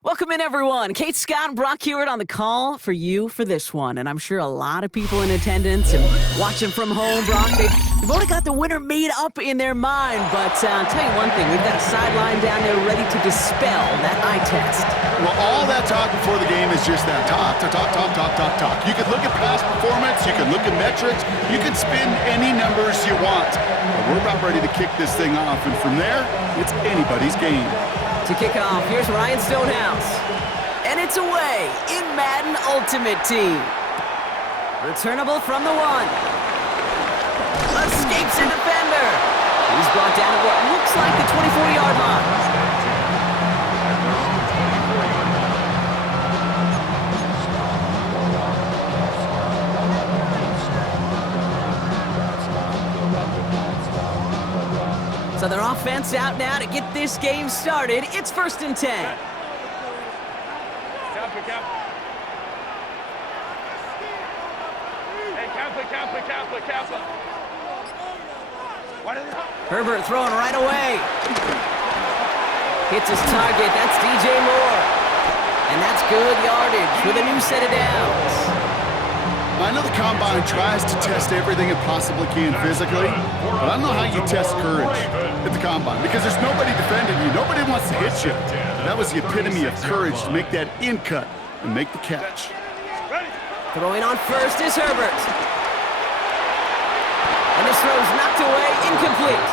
Welcome in, everyone. Kate Scott and Brock Hewitt on the call for you for this one. And I'm sure a lot of people in attendance and watching from home, Brock, they've already got the winner made up in their mind. But I'll tell you one thing, we've got a sideline down there ready to dispel that eye test. Well, all that talk before the game is just that talk. You can look at past performance, you can look at metrics, you can spin any numbers you want. But we're about ready to kick this thing off, and from there, it's anybody's game. To kick off, here's Ryan Stonehouse. And it's away in Madden Ultimate Team. Returnable from the one. Escapes a defender. He's brought down at what looks like the 24-yard line. So their offense out now to get this game started. It's 1st and 10. Herbert throwing right away. Hits his target. That's DJ Moore. And that's good yardage with a new set of downs. I know the Combine tries to test everything it possibly can physically, but I don't know how you test courage at the Combine because there's nobody defending you. Nobody wants to hit you. That was the epitome of courage to make that in cut and make the catch. Throwing on first is Herbert. And this throw's knocked away, incomplete.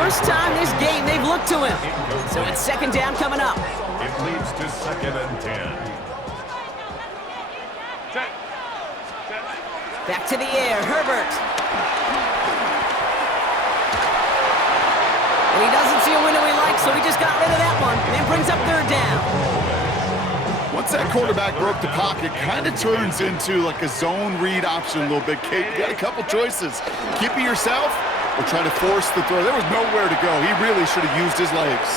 First time this game they've looked to him. So it's 2nd down coming up. It leads to 2nd and 10. Back to the air, Herbert. And he doesn't see a window he likes, so he just got rid of that one. And brings up 3rd down. Once that quarterback broke the pocket, kind of turns into like a zone read option a little bit. Kate, you got a couple choices. Keep it yourself or try to force the throw. There was nowhere to go. He really should have used his legs.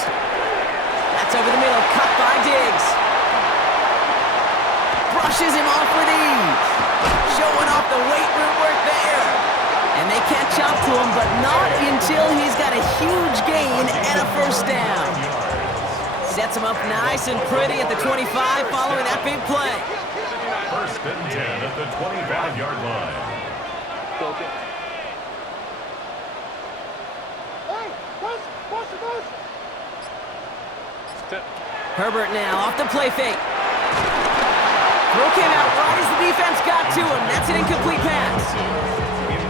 That's over the middle, cut by Diggs. Brushes him off with ease. Showing off the weight room work there. And they catch up to him, but not until he's got a huge gain and a 1st down. Sets him up nice and pretty at the 25 following that big play. 1st and 10 at the 25-yard line. Herbert now off the play fake. Throw came out right as the defense got to him. That's an incomplete pass.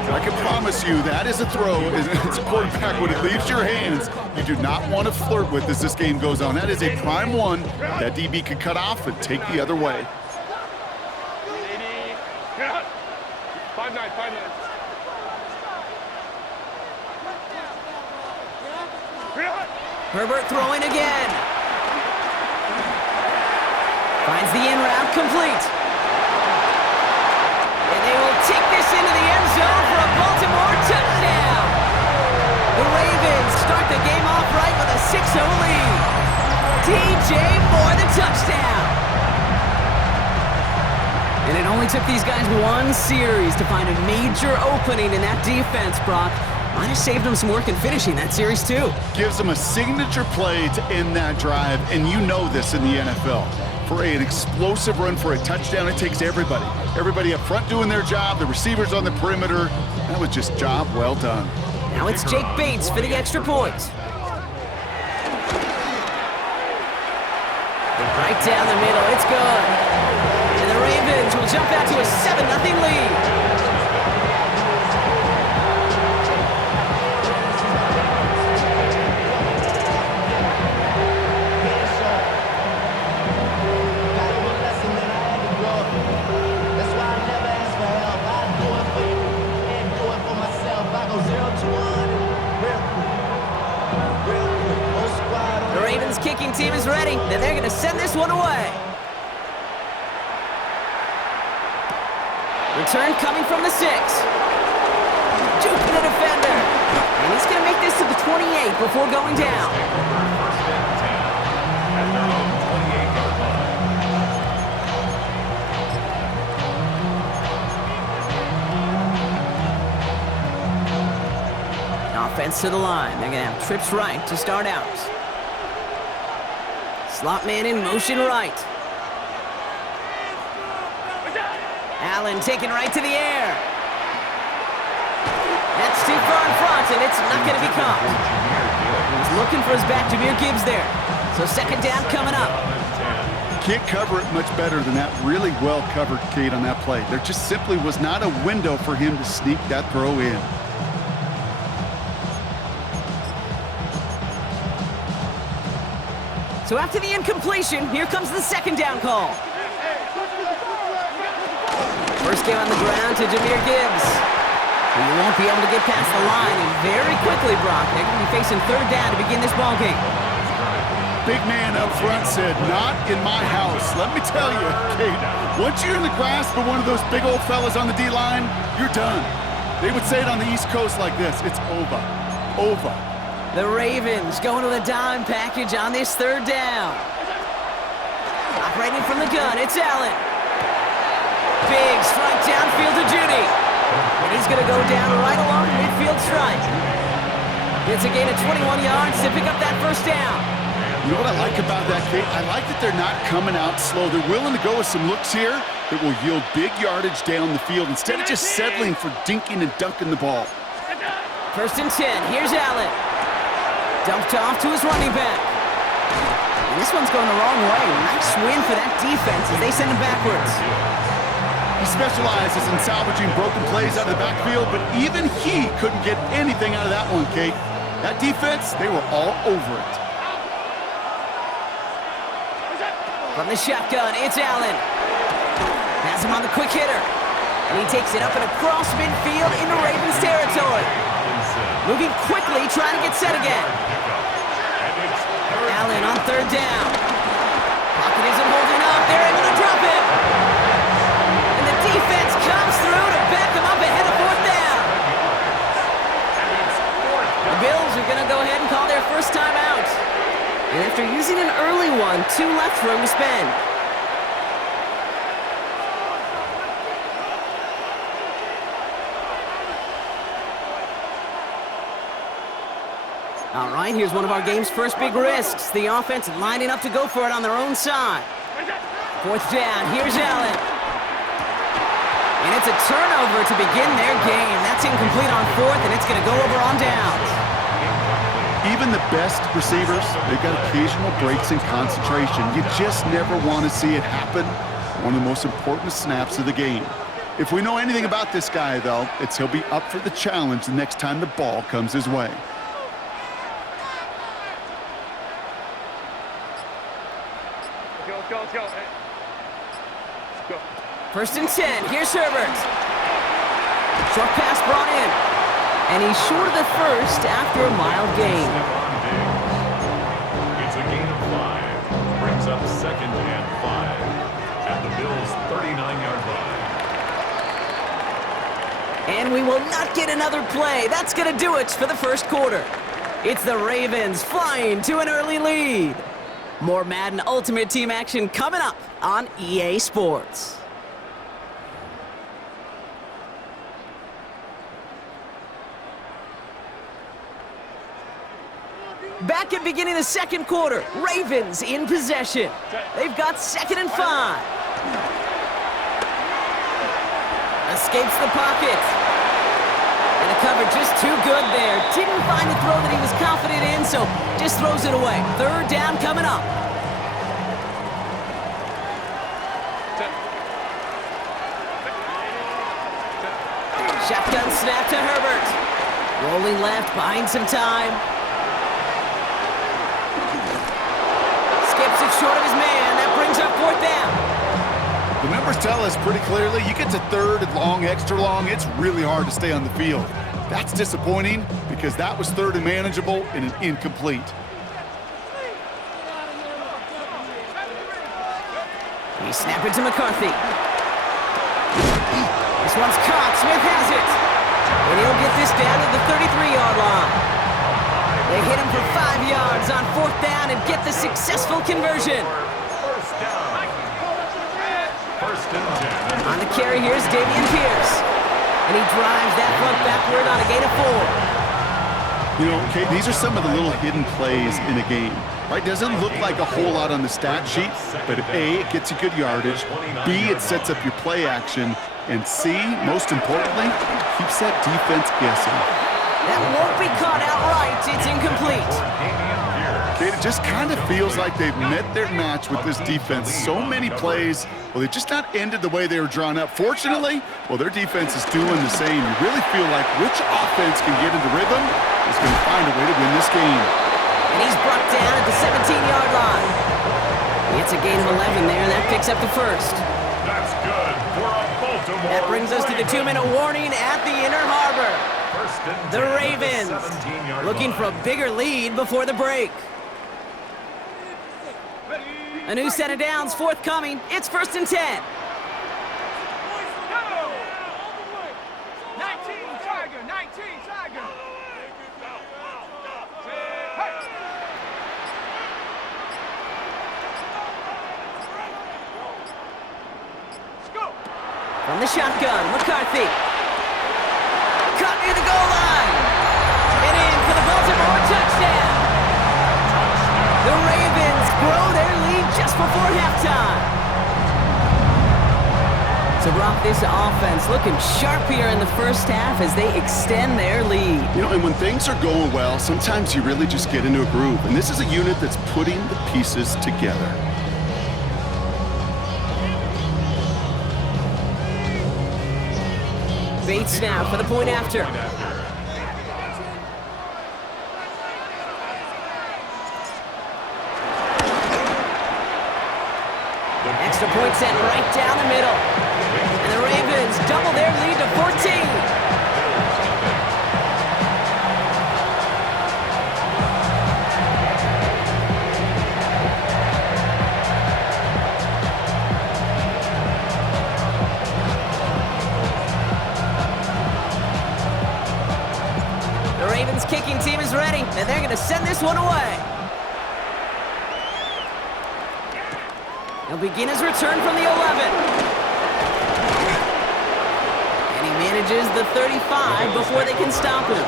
I can promise you that is a throw. It's a quarterback when it leaves your hands. You do not want to flirt with as this game goes on. That is a prime one that DB could cut off and take the other way. 5-9. Herbert throwing again. Finds the in route complete. And they will take this into the end zone for a Baltimore touchdown. The Ravens start the game off right with a 6-0 lead. DJ Moore, the touchdown. And it only took these guys one series to find a major opening in that defense, Brock. Might have saved them some work in finishing that series, too. Gives them a signature play to end that drive, and you know this in the NFL. For an explosive run for a touchdown, it takes everybody. Everybody up front doing their job, the receivers on the perimeter. That was just job well done. Now it's Jake Bates for the extra point. Right down the middle, it's good. And the Ravens will jump out to a 7-0 lead. Kicking team is ready, and they're going to send this one away. Return coming from the 6. Juking the defender. And he's going to make this to the 28 before going down. 1st and 10 at their own 28-yard line. Offense to the line. They're going to have trips right to start out. Slot man in motion right. Allen taken right to the air. That's too far in front, and it's not going to be caught. He's looking for his back, Jahmyr Gibbs there. So second down coming up. Can't cover it much better than that. Really well covered, Kate, on that play. There just simply was not a window for him to sneak that throw in. So after the incompletion, here comes the second down call. First game on the ground to Jahmyr Gibbs. He won't be able to get past the line, and very quickly, Brock, they're going to be facing third down to begin this ball game. Big man up front said, not in my house. Let me tell you, Kate, once you're in the grasp of one of those big old fellas on the D-line, you're done. They would say it on the East Coast like this, it's over. Over. The Ravens going to the dime package on this third down. Operating from the gun, it's Allen. Big strike downfield to Judy. And he's going to go down right along the midfield stripe. It's a gain of 21 yards to pick up that first down. You know what I like about that, Kate? I like that they're not coming out slow. They're willing to go with some looks here that will yield big yardage down the field instead of just settling for dinking and dunking the ball. First and 10, here's Allen. Dumped off to his running back. And this one's going the wrong way. Nice win for that defense as they send him backwards. He specializes in salvaging broken plays out of the backfield, but even he couldn't get anything out of that one, Kate. That defense, they were all over it. From the shotgun, it's Allen. Has him on the quick hitter. And he takes it up and across midfield into Ravens territory. Moving quickly, trying to get set again. Allen on third down. Pocket isn't holding up. They're able to drop him. And the defense comes through to back him up ahead of fourth down. The Bills are going to go ahead and call their first time out. And after using an early one, 2 left for him to spend. All right, here's one of our game's first big risks. The offense lining up to go for it on their own side. Fourth down, here's Allen. And it's a turnover to begin their game. That's incomplete on fourth, and it's going to go over on downs. Even the best receivers, they've got occasional breaks in concentration. You just never want to see it happen. One of the most important snaps of the game. If we know anything about this guy, though, it's he'll be up for the challenge the next time the ball comes his way. Let's go. Hey. Let's go. First and 10, here's Herbert. Short pass brought in. And he's short of the first after a mild gain. It's a gain of 5. Brings up second and 5 at the Bills' 39-yard line. And we will not get another play. That's going to do it for the first quarter. It's the Ravens flying to an early lead. More Madden Ultimate Team action coming up on EA Sports. Back at beginning of the second quarter, Ravens in possession. They've got 2nd and 5. Escapes the pocket. And the cover just too good there. Didn't find the throw that he was confident in, so just throws it away. Third down coming up. Shotgun snap to Herbert. Rolling left, buying some time. Skips it short of his man. That brings up fourth down. The numbers tell us pretty clearly, you get to third and long, extra long, it's really hard to stay on the field. That's disappointing because that was third and manageable and an incomplete. He snapped it to McCarthy. This one's caught. Smith has it. And he'll get this down to the 33-yard line. They hit him for 5 yards on fourth down and get the successful conversion. First and 10. On the carry, here's Dameon Pierce. And he drives that front backward on a gain of 4. You know, okay, these are some of the little hidden plays in a game, right? Doesn't look like a whole lot on the stat sheet, but A, it gets you good yardage, B, it sets up your play action, and C, most importantly, keeps that defense guessing. That won't be caught outright. It's incomplete. Okay, it just kind of feels like they've met their match with this defense. So many plays, well, they've just not ended the way they were drawn up. Fortunately, well, their defense is doing the same. You really feel like which offense can get into rhythm is going to find a way to win this game. And he's brought down at the 17-yard line. It's a gain of 11 there, and that picks up the first. That's good for a Baltimore. That brings us to the 2-minute warning at the Inner Harbor. The Ravens looking for a bigger lead before the break. A new set of downs forthcoming. It's 1st and 10. 19 Tiger, 19 Tiger. From the shotgun, McCarthy. Caught near the goal line. And in for the Baltimore touchdown. The Ravens grow their lead just before halftime. So, Brock, this offense looking sharp here in the first half as they extend their lead. You know, and when things are going well, sometimes you really just get into a groove. And this is a unit that's putting the pieces together. Bates now for the point after. Extra point set right down the middle. And the Ravens double their lead to 14. The Ravens kicking team is ready, and they're going to send this one away. He'll begin his return from the 11. And he manages the 35 before they can stop him.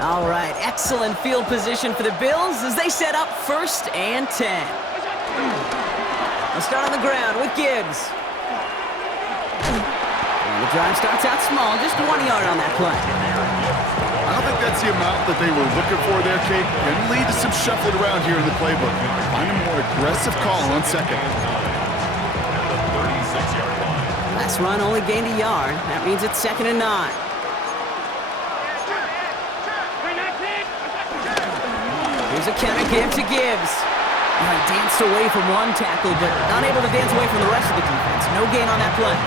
All right, excellent field position for the Bills as they set up 1st and 10. They'll start on the ground with Gibbs. And the drive starts out small, just 1 yard on that play. I don't think that's the amount that they were looking for there, Kate. Can lead to some shuffling around here in the playbook. Find a more aggressive call on second. Last run only gained a yard. That means it's 2nd and 9. Here's a counter give to Gibbs. He danced away from one tackle, but unable to dance away from the rest of the defense. No gain on that play.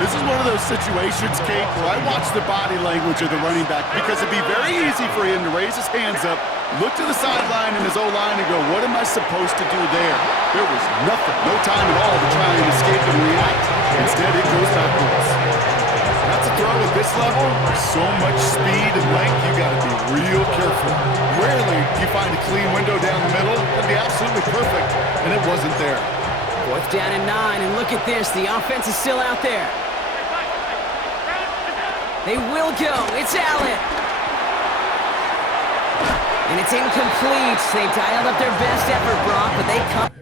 This is one of those situations, Kate, where I watch the body language of the running back because it'd be very easy for him to raise his hands up, look to the sideline in his O-line and go, what am I supposed to do there? There was nothing, no time at all to try and escape and react. Instead, it goes backwards. That's a throw at this level. There's so much speed and length, you got to be real careful. Rarely do you find a clean window down the middle. It'd be absolutely perfect, and it wasn't there. 4th down and 9, and look at this. The offense is still out there. They will go. It's Allen. And it's incomplete. They dialed up their best effort, Brock, but they come.